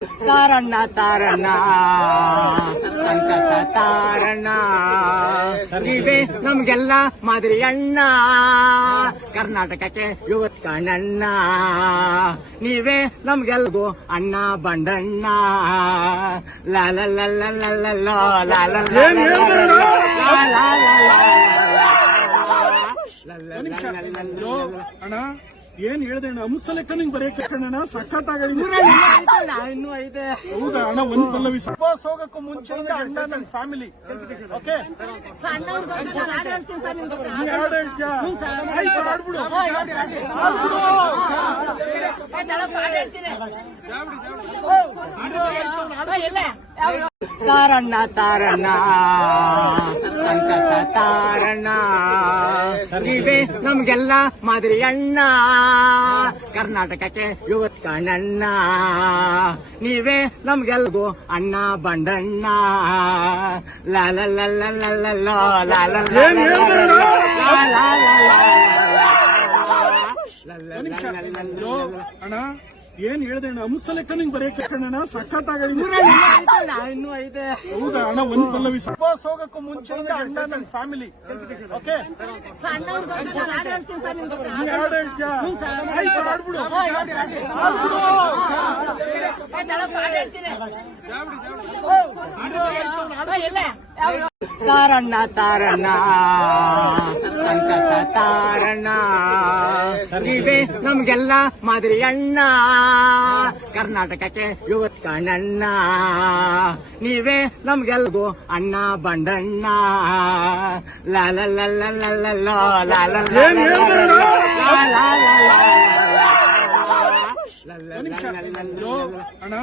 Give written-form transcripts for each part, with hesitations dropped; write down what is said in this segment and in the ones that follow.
ತಾರಣ್ಣ ತಾರಣ್ಣ ಸಂತಸ ತಾರಣ್ಣ ನೀವೇ ನಮ್ಗೆಲ್ಲ ಮಾದರಿ ಅಣ್ಣ ಕರ್ನಾಟಕಕ್ಕೆ ಯುವತ್ ಕಣ್ಣಣ್ಣ ನೀವೇ ನಮ್ಗೆಲ್ಗೂ ಅಣ್ಣ ಬಂಡಣ್ಣ ಲಾಲ ಲಲ್ಲ ಲಲ್ಲ ಲಾಲ ಅಣ್ಣ ಏನ್ ಹೇಳ್ದೆ ಅಣ್ಣ ಮುಸಲೆಕ್ಕ ನಿಂಗೆ ಬರೆಯಕ್ಕೆ ಕಣ್ಣಣ್ಣ ಸಖತ್ತಾಗಿ ಇನ್ನೂ ಐತೆ. ಹೌದಾ ಅಣ್ಣ ಒಂದ್ ಪಲ್ಲವಿ ಬಾಸ್ ಹೋಗಕ್ಕೂ ಮುಂಚೆಯಿಂದ ಅಣ್ಣ ನನ್ನ ಫ್ಯಾಮಿಲಿ ಓಕೆ ಹಾಡು ಹೇಳ್ತೀಯಾ ಆಯ್ತು ಹಾಡ್ಬಿಡು ತಾರಣ್ಣ ತಾರಣ್ಣ ಸಂತಸ ತಾರಣ್ಣ ನೀವೇ ನಮ್ಗೆಲ್ಲ ಮಾದರಿ ಅಣ್ಣ ಕರ್ನಾಟಕಕ್ಕೆ ಯುವತ್ ಕಣ್ಣಣ್ಣ ನೀವೇ ನಮ್ಗೆಲ್ಗೂ ಅಣ್ಣ ಬಂಡಣ್ಣ ಲಾಲ ಲಲ್ಲ ಲಲ್ಲ ಲಾಲ ಅಣ್ಣ ಏನ್ ಹೇಳ್ದೆ ಅಣ್ಣ ಮುಸಲೆಕ್ಕ ನಿಂಗೆ ಬರೆಯಕ್ಕೆ ಕಣ್ಣಣ್ಣ ಸಖತ್ತಾಗಿ ಇನ್ನೂ ಐತೆ. ಹೌದಾ ಅಣ್ಣ ಒಂದ್ ಪಲ್ಲವಿ ಬಾಸ್ ಹೋಗಕ್ಕೂ ಮುಂಚೆಯಿಂದ ಅಣ್ಣ ನನ್ನ ಫ್ಯಾಮಿಲಿ ಓಕೆ ಹಾಡು ಹೇಳ್ತೀಯಾ ಆಯ್ತು ಹಾಡ್ಬಿಡು ತಾರಣ್ಣ ತಾರಣ್ಣ ಸಂತಸ ತಾರಣ್ಣ ನೀವೇ ನಮ್ಗೆಲ್ಲ ಮಾದರಿ ಅಣ್ಣ ಕರ್ನಾಟಕಕ್ಕೆ ಯುವತ್ ಕಣ್ಣಣ್ಣ ನೀವೇ ನಮ್ಗೆಲ್ಗೂ ಅಣ್ಣ ಬಂಡಣ್ಣ ಲಾಲ ಲಲ್ಲ ಲಲ್ಲ ಲಾಲ ಅಣ್ಣ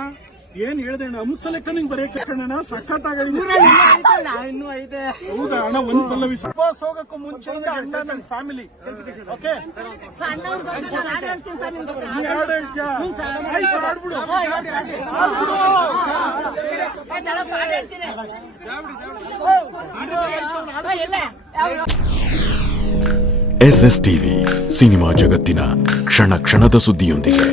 ಏನ್ ಹೇಳ್ದೆ ಅಣ್ಣ ಮುಸಲೆಕ್ಕ ನಿಂಗೆ ಬರೆಯಕ್ಕೆ ಕಣ್ಣಣ್ಣ ಸಖತ್ತಾಗಿ ಇನ್ನೂ ಐತೆ. ಹೌದಾ ಅಣ್ಣ ಒಂದ್ ಪಲ್ಲವಿ ಬಾಸ್ ಹೋಗಕ್ಕೂ ಮುಂಚೆಯಿಂದ ಅಣ್ಣ ನನ್ನ ಫ್ಯಾಮಿಲಿ ಓಕೆ ಹಾಡು ಹೇಳ್ತೀಯಾ ಆಯ್ತು ಹಾಡ್ಬಿಡು SSTV ಸಿನಿಮಾ ಜಗತ್ತಿನ ಕ್ಷಣ ಕ್ಷಣದ ಸುದ್ದಿಯೊಂದಿಗೆ